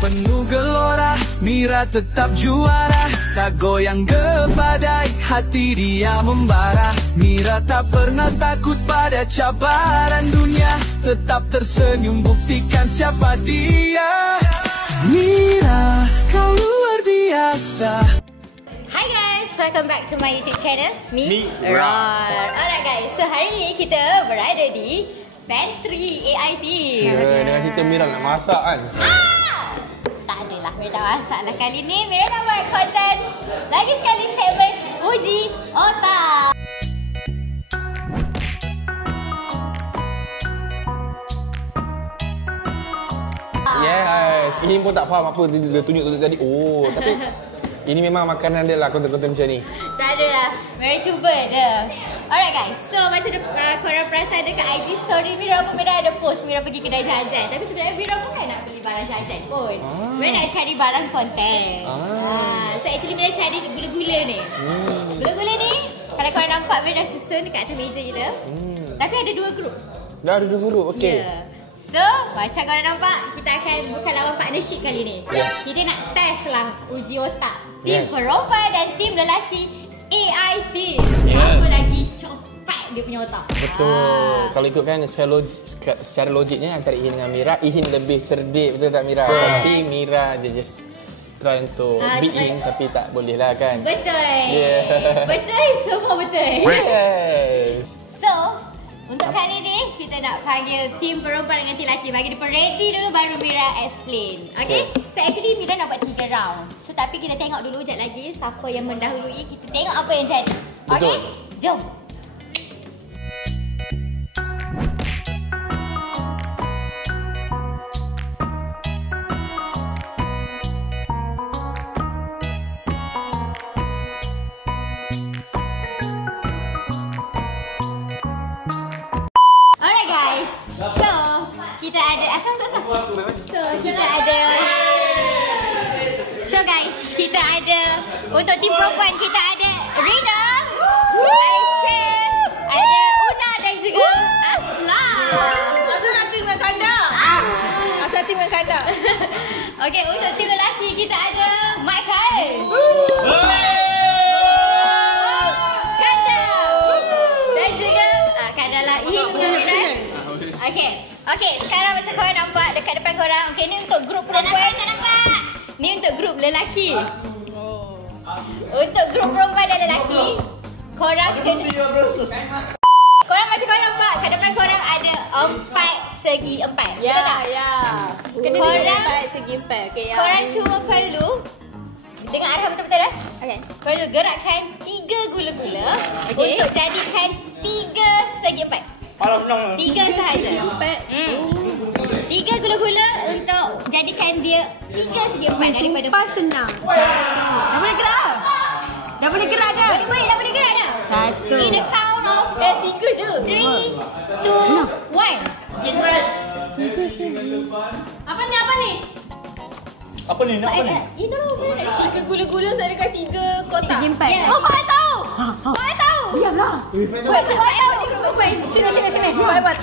Penuh gelora, Mira tetap juara. Tak goyang ke badai, hati dia membara. Mira tak pernah takut pada cabaran dunia. Tetap tersenyum buktikan siapa dia. Mira, kau luar biasa. Hi guys, welcome back to my YouTube channel Mira. Alright guys, so hari ni kita berada di Pantry AIT. Dengan cerita Mira nak masak kan? Tak adalah, Mira tak masak lah. Kali ni Mira nak buat konten lagi sekali segmen Uji Otak. Yes, ini pun tak faham apa dia tunjuk tadi. Oh, tapi ini memang makanan dia lah, konten-konten macam ni. Tak adalah, Mira cuba je. Alright guys, so macam korang perasan dekat IG story Mira pun Mira ada post Mira pergi kedai jajan. Tapi sebenarnya Mira bukan nak beli barang jajan pun. Mira nak cari barang konten. So actually Mira cari gula-gula ni. Gula-gula ni, kalau korang nampak Mira dah susun dekat atas meja kita. Tapi ada 2 grup. Dah ada 2 grup, okey. Yeah. So, macam korang nampak, kita akan bukan lawan partnership kali ni. Yes. Kita nak test lah uji otak tim Yes. perempuan dan tim lelaki AIT. Yes. Siapa lagi cepat dia punya otak. Betul. Kalau ikutkan secara logiknya antara Ihin dengan Mira, Ihin lebih cerdik, betul tak Mira? Tapi Mira je just try untuk beat Ihin, tapi tak boleh lah kan? Betul. Yeah. Betul, semua betul. Yeah. So, untuk kali ni, kita nak panggil tim perempuan dengan tim lelaki. Bagi mereka ready dulu baru Mira explain. Okay? So actually Mira nak buat 3 round. So tapi kita tengok dulu sekejap lagi siapa yang mendahului. Kita tengok apa yang jadi. Okay? Jom. Kita ada So guys, kita ada untuk tim perempuan kita ada Rina, ada Shen, ada Una dan juga Asla. Asal nak tim dengan Kanda. Asal tim dengan Kanda. Okey, untuk tim lelaki kita ada Michael. Kanda. Dan juga Kanda lah Okey, sekarang macam korang nampak dekat depan korang. Okey, ni untuk grup perempuan. Tak nampak. Ni untuk grup lelaki. Untuk grup perempuan dan lelaki, korang macam korang nampak kat depan korang ada 4 segi 4. Ya, betul tak? ya. Korang 4 segi 4. Okey, ya. Korang cuma perlu dengar arahan betul-betul dah. Okey. Perlu gerakkan 3 gula-gula untuk jadikan 3 segi 4. 3 sahaja. 3 gula-gula untuk jadikan dia 3 segi 4 daripada. Sumpah senang. Dah boleh gerak? Dah boleh gerak ke? Dah boleh gerak dah. 1. In the count of 3 je. 3, 2, 1. Get ready. Apa ni? Apa ni? Nak apa ni? Ini dah 3 gula-gula tak ada 3 kotak. Segi 4. Oh, Fahad tahu. Fahad tahu. Diamlah. Fahad tahu. Sini. Buat.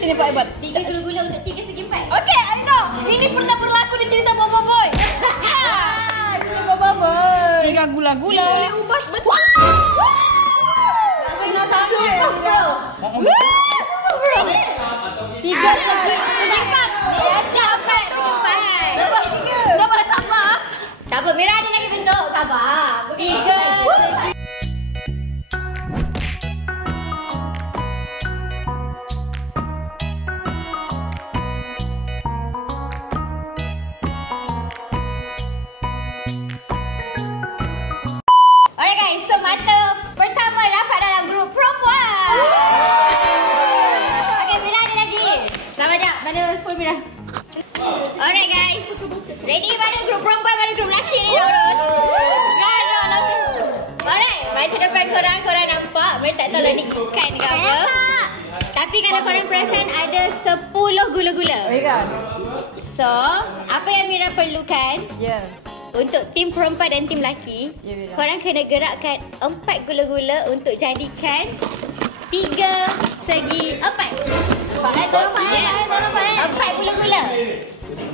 Sini buat. 3 gula-gula untuk 3 segi 4. Okey, I know. Ini pernah berlaku di cerita Bobo Boy. Cerita Bobo Boy. 3 gula-gula. Boleh ubah betul. Nak tahu bro. 3 segi 4. Dapat 4. Dah boleh tambah. Tak apa, Mira ada lagi bentuk. Sabar. 3. Alright guys, so mata pertama dapat dalam grup perempuan. Okay, Mira ada lagi. Selamat jap, mana phone Mira? Alright guys, ready mana grup perempuan, mana grup lelaki ni lurus. Alright, macam depan korang nampak, Mira tak tahu lah ni ikan ke apa. Tapi kalau korang perasan ada 10 gula-gula. So, apa yang Mira perlukan? Ya. Untuk tim perempuan dan tim lelaki, korang kena gerakkan 4 gula-gula untuk jadikan 3 segi 4. 4 gula-gula.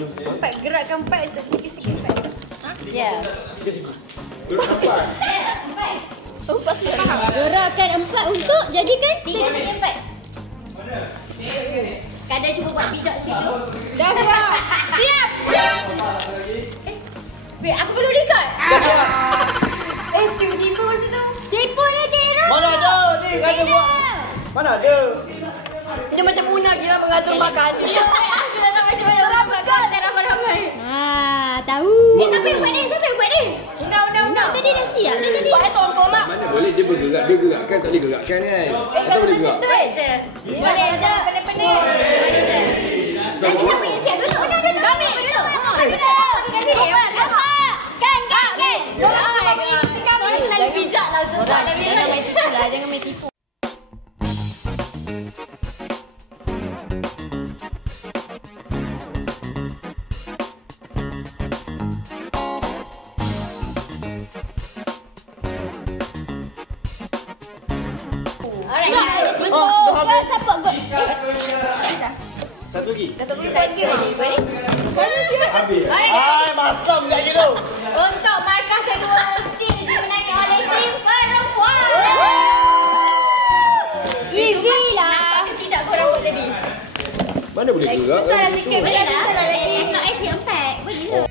Empat, gerakkan empat untuk pergi segi empat. Ya. Empat faham. Gerakkan 4 untuk jadikan 3 segi 4. Kadang cuba buat pijak situ. Dah buat. Siap. Wait, aku belum record. Tiba-tiba masa tu. Telefon dia Tera. Mana ada ni kata buat. Mana ada? Dia macam Una gila mengatur makan. Kita tak macam mana orang makan tak ramai-ramai. Tahu. Siapa yang buat ni? Siapa yang buat ni? Undang. Tadi dah siap. Dia tadi. Buat tolong-tolong. Mana boleh dia bergerak, dia gerakkan tak boleh gerakkan kan? Tak boleh gerak. Betul je. Boleh je. Pening-pening. Boleh je. Nanti siapa yang siap dulu? Kami dulu. Jangan bijak lah. Jangan main tipu lah. Jangan main tipu. Alright. Siapa gol? Satu lagi. Satu lagi. Boleh? Habis. Alright. Masam tak gitu. Untuk markah kedua skin dimenangi oleh tim perempuan. Easy lah. Nampak tidak korang buat tadi? Mana boleh gerak? Besar lah sikit. Boleh lah. Besar lah lagi. Nak IP4. Boleh lah.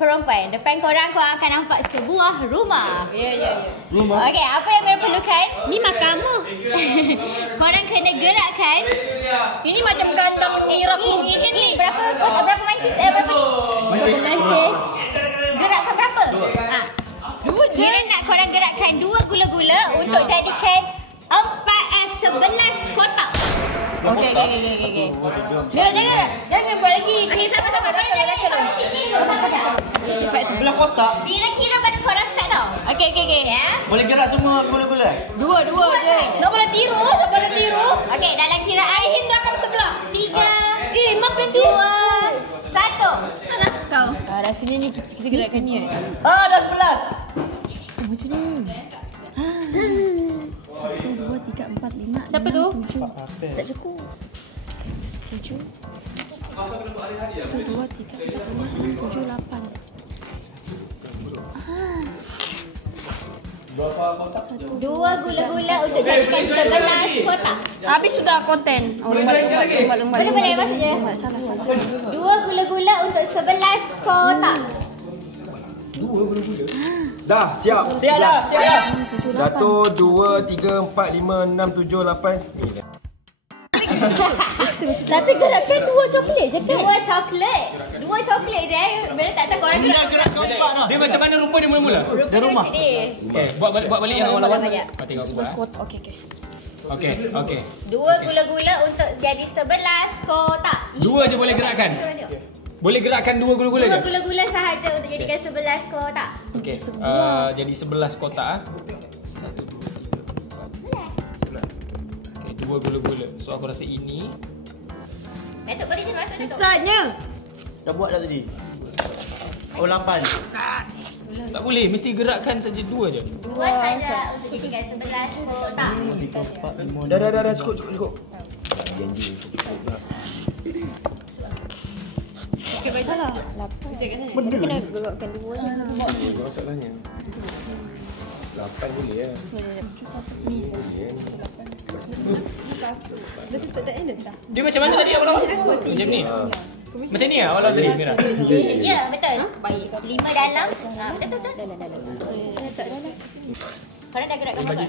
Perempuan, depan korang akan nampak sebuah rumah. Ya. Rumah. Okey, apa yang mereka perlukan? Ni mahkamah. Korang kena gerakkan. Ini macam kandang Mira kurung Ihin ni. Berapa mancis? Berapa mancis? Gerakkan berapa? Dua je. Mira nak korang gerakkan 2 gula-gula untuk jadikan 11 kotak. Okey. Mira jangan buat lagi. Okey, sabar. Korang jangan Belah kotak. Kira pada korang start tau. Okey. Ya. Boleh gerak semua gula-gula. Dua je. Tak boleh tiru. Okey, dalam kiraan Ihin rakam sebelah. 3, Mak nanti. 2, 1. Mana kau? Rasanya ni kita gerakkan ni. Dah 11. Macam ni. 1, 2, 3, 4, 5. Siapa tu? 7. Tak cukup. 7. 1, 2, 3, 4, 5, 6, 7, 8. Dua gula-gula untuk jadikan 11 kotak. Habis sudah konten. Boleh maksudnya. Salah. 2 gula-gula untuk 11 kotak. Dah, siap. Siap dah. 1, 2, 3, 4, 5, 6, 7, 8, 9. Tapi gerakkan 2 coklat je kan? 2 coklat je. Bila tak tahu korang gerak. Dia macam mana rupa dia mula-mula? Rupa dia macam ni. Okey, buat balik yang awal-awal. Banyak. Tengok buat. Okey. 2 gula-gula untuk jadi 11 kotak. 2 je boleh gerakkan. Boleh gerakkan 2 gula-gula ke? 2 gula-gula sahaja untuk jadikan 11 kotak. Okey. Jadi 11 kotak ah. 2 gula-gula. So aku rasa ini. Datuk boleh je masuk Datuk. Besarnya. Dah buat dah tadi. Oh 8. Tak boleh, mesti gerakkan saja 2 je. 2 saja untuk jadikan 11 kotak. Dah, cukup. Salah. 8. Benda kena gerakkan 2 je. Masalahnya 8 boleh ya. Dia macam mana tadi awal-awal? Macam ni. Macam ni ah awal-awal tadi Mira. Ya, betul. Baik. 5 dalam. Betul. Korang dah gerakkan apa?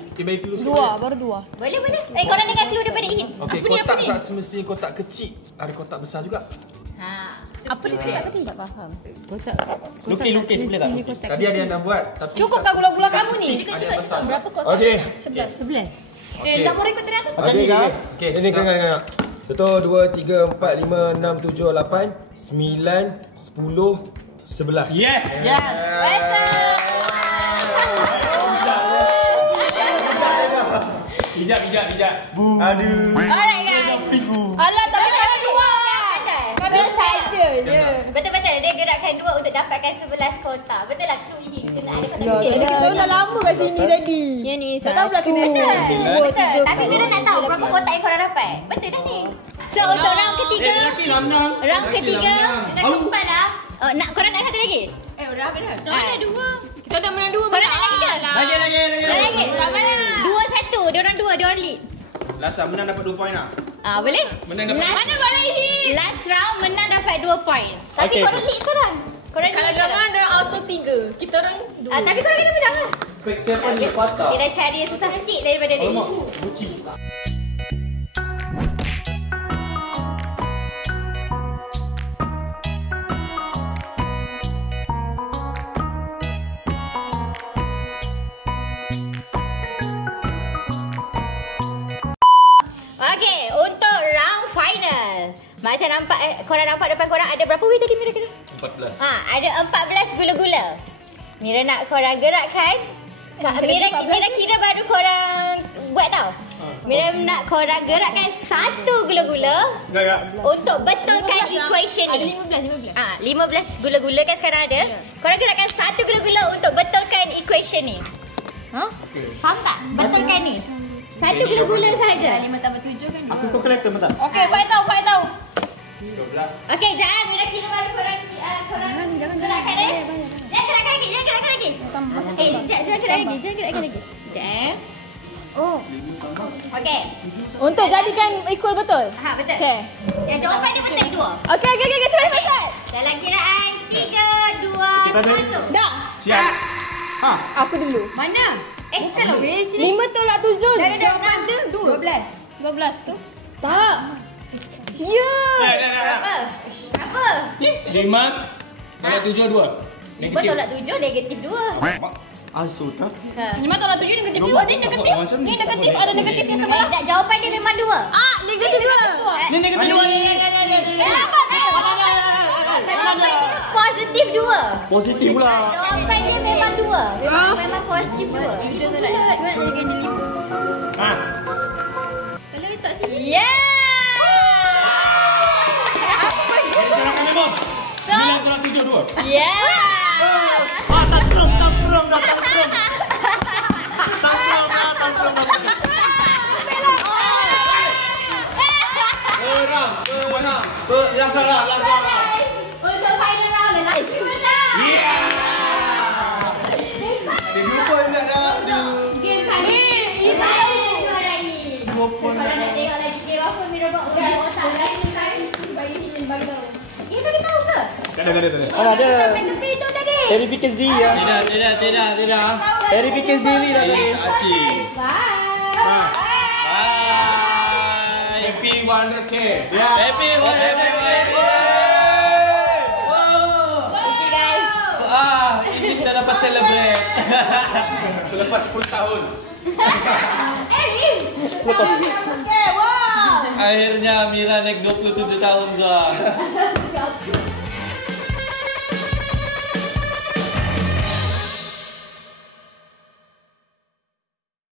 Baru 2. Boleh. Korang dengar clue daripada Ihin. Okey, kotak tak semestinya kotak kecil. Ada kotak besar juga. Apa dia cakap tadi? Tak faham. Kotak Lukis boleh tak? Tadi ada yang nak buat tapi Cukup tak gula-gula kamu ni? Cukup. Berapa kotak? Okey. 11. Tak mau ikut dari atas. Okey. Okey, ini dengar. 1, 2, 3, 4, 5, 6, 7, 8, 9, 10, 11. Yes. Betul. Bijak. Aduh. Alright guys. Alah, tapi ada 2. Betul saja je. Betul. Dia gerakkan 2 untuk dapatkan 11 kotak. kotak. Betul lah clue ini. Kena ada kotak Dah, kecil. kita tahu dah lama kat sini tadi. Yang ni Tak tahu pula kena Betul. ada. Betul. Tapi Mira nak tahu berapa kotak yang korang dapat. Betul dah ni. So untuk round ketiga. Round ketiga dengan keempat lah. Nak korang nak satu lagi? Dah habis dah. Ada dua. Kita dah menang dua. Korang nak lagi ke? Lagi. Mana? 2-1. Diorang dua. Diorang lead. Last menang dapat 2 poin lah. Boleh? Menang dapat Mana boleh hit? Last round menang dapat 2 point. Tapi korang lead sekarang. Korang Kalau lead drama ada auto 3. Kita orang 2. Tapi korang kena menang lah. Siapa ni patah? Dia dah cari yang susah sikit daripada dia. Okey, untuk round final. Macam nampak korang nampak depan korang ada berapa weh tadi Mira kira? 14. Ada 14 gula-gula. Mira nak korang gerakkan. Mira kira baru korang buat tau. Mira nak korang gerakkan satu gula-gula untuk betulkan equation ni. 15 gula-gula kan sekarang ada. Korang gerakkan satu gula-gula untuk betulkan equation ni. Faham tak? Betulkan ni. Satu gula-gula sahaja. 5 tambah 7 kan 2. Aku kalkulator mata. Okey, fight tahu. Okey, jangan Mira kira baru korang gerakkan eh. Jangan gerakkan lagi. Jangan gerakkan lagi. Sekejap. Okey. Untuk jadikan equal betul. Betul. Okey. Yang jawapan dia betul dua. Okey, cepat pasal. Dalam kiraan 3, 2, 1. Dah. Siap. Aku dulu. Mana? Bukanlah weh sini. 5 tolak 7. Dah 12 tu. Tak. Ya. Berapa? 5 tolak 7 2. 5 tolak 7 negatif 2. Sudah. 5 tolak 7 negatif 2. Ni negatif. Ni negatif. Ada negatif yang sebelah. Tak, jawapan dia memang 2. Negatif 2. Ni negatif 2 ni. Kenapa tak? Jawapan dia positif 2. Positif pula. Jawapan dia memang 2. Memang positif 2. Ini betul tak? Cuma nak jadikan dia 5. Kalau letak sini. Yeah! So, 9 tolak 7 2. Yeah! Tak perong. Untuk final round lelaki menang. Dia 2 poin pula dah. Game kali ini baru juarai. Kalau nak tengok lagi game apa Mira buat otak lagi kali bagi tahu. Ini tadi tahu ke? Ada. Sampai tepi tu tadi. Verifikasi diri ya. Tidak. Verifikasi diri tadi. Bye. Happy 100k. Happy. Okay guys. Ini kita dapat celebrate. Selepas 10 tahun. Rim. Okay, wow. Akhirnya Mira naik 27 tahun, Zah.